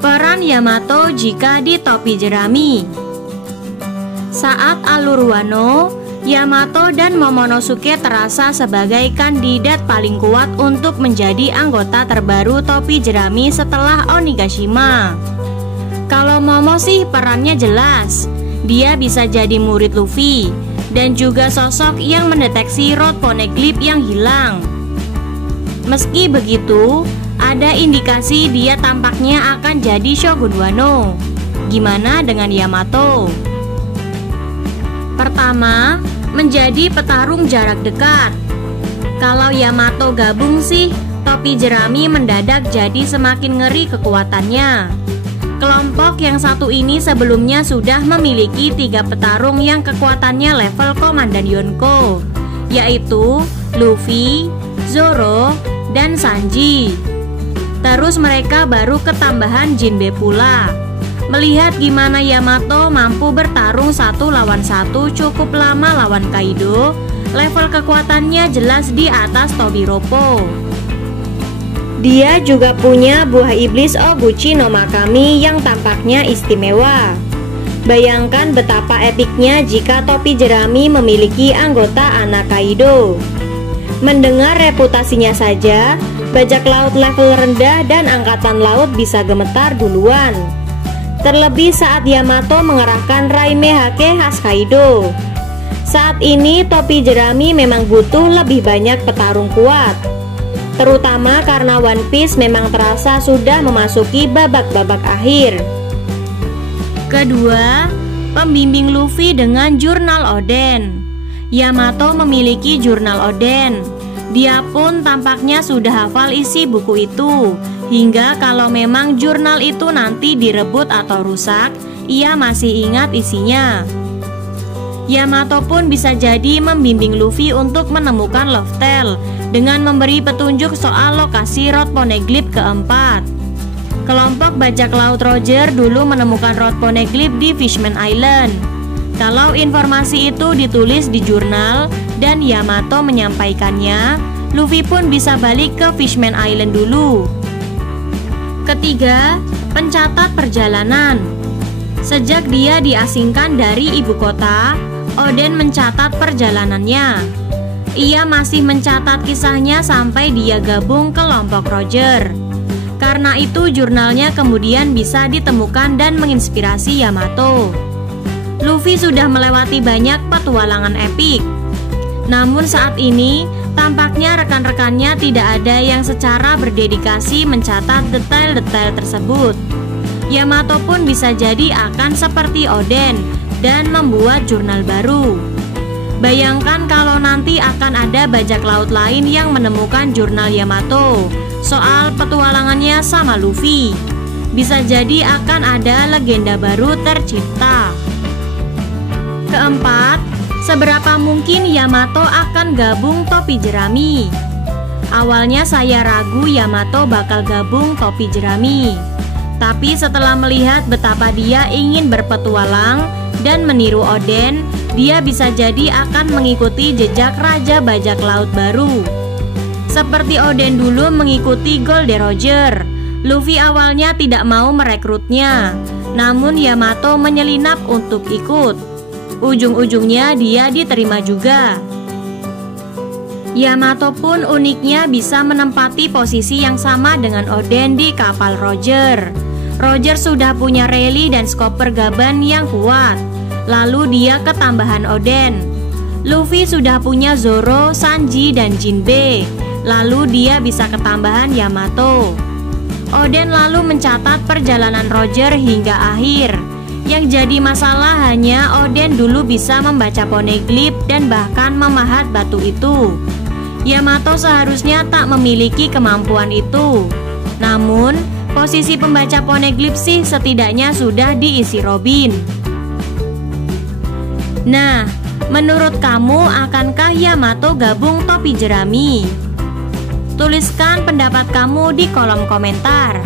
Peran Yamato jika di topi jerami. Saat alur Wano, Yamato dan Momonosuke terasa sebagai kandidat paling kuat untuk menjadi anggota terbaru topi jerami setelah Onigashima. Kalau Momo sih perannya jelas, dia bisa jadi murid Luffy dan juga sosok yang mendeteksi rod poneglyph yang hilang. Meski begitu, ada indikasi dia tampaknya akan jadi Shogun Wano. Gimana dengan Yamato? Pertama, menjadi petarung jarak dekat. Kalau Yamato gabung sih, topi jerami mendadak jadi semakin ngeri kekuatannya. Kelompok yang satu ini sebelumnya sudah memiliki 3 petarung yang kekuatannya level Komandan Yonko, yaitu Luffy, Zoro, dan Sanji. Terus mereka baru ketambahan Jinbe pula. Melihat gimana Yamato mampu bertarung 1 lawan 1 cukup lama lawan Kaido, level kekuatannya jelas di atas Tobiropo. Dia juga punya buah iblis Oguchi no Makami yang tampaknya istimewa. Bayangkan betapa epiknya jika topi jerami memiliki anggota anak Kaido. Mendengar reputasinya saja, bajak laut level rendah dan angkatan laut bisa gemetar duluan. Terlebih saat Yamato mengerahkan Raime Hake khas Kaido. Saat ini topi jerami memang butuh lebih banyak petarung kuat, terutama karena One Piece memang terasa sudah memasuki babak-babak akhir. Kedua, pembimbing Luffy dengan jurnal Oden. Yamato memiliki jurnal Oden. Dia pun tampaknya sudah hafal isi buku itu, hingga kalau memang jurnal itu nanti direbut atau rusak, ia masih ingat isinya. Yamato pun bisa jadi membimbing Luffy untuk menemukan Love Tale dengan memberi petunjuk soal lokasi rod poneglyph keempat. Kelompok bajak laut Roger dulu menemukan rod poneglyph di Fishman Island. Kalau informasi itu ditulis di jurnal dan Yamato menyampaikannya, Luffy pun bisa balik ke Fishman Island dulu. Ketiga, pencatat perjalanan. Sejak dia diasingkan dari ibu kota, Oden mencatat perjalanannya. Ia masih mencatat kisahnya sampai dia gabung ke kelompok Roger. Karena itu jurnalnya kemudian bisa ditemukan dan menginspirasi Yamato. Luffy sudah melewati banyak petualangan epik. Namun saat ini tampaknya rekan-rekannya tidak ada yang secara berdedikasi mencatat detail-detail tersebut. Yamato pun bisa jadi akan seperti Oden dan membuat jurnal baru. Bayangkan kalau nanti akan ada bajak laut lain yang menemukan jurnal Yamato soal petualangannya sama Luffy. Bisa jadi akan ada legenda baru tercipta. Keempat, seberapa mungkin Yamato akan gabung topi jerami? Awalnya saya ragu Yamato bakal gabung topi jerami. Tapi setelah melihat betapa dia ingin berpetualang dan meniru Oden, dia bisa jadi akan mengikuti jejak Raja Bajak Laut baru. Seperti Oden dulu mengikuti Golden Roger, Luffy awalnya tidak mau merekrutnya, namun Yamato menyelinap untuk ikut. Ujung-ujungnya dia diterima juga. Yamato pun uniknya bisa menempati posisi yang sama dengan Oden di kapal Roger. Roger sudah punya rally dan skop pergaban yang kuat, lalu dia ketambahan Oden. Luffy sudah punya Zoro, Sanji, dan Jinbe, lalu dia bisa ketambahan Yamato. Oden lalu mencatat perjalanan Roger hingga akhir. Yang jadi masalah hanya Oden dulu bisa membaca poneglyph dan bahkan memahat batu itu. Yamato seharusnya tak memiliki kemampuan itu. Namun, posisi pembaca poneglyph sih setidaknya sudah diisi Robin. Nah, menurut kamu akankah Yamato gabung topi jerami? Tuliskan pendapat kamu di kolom komentar.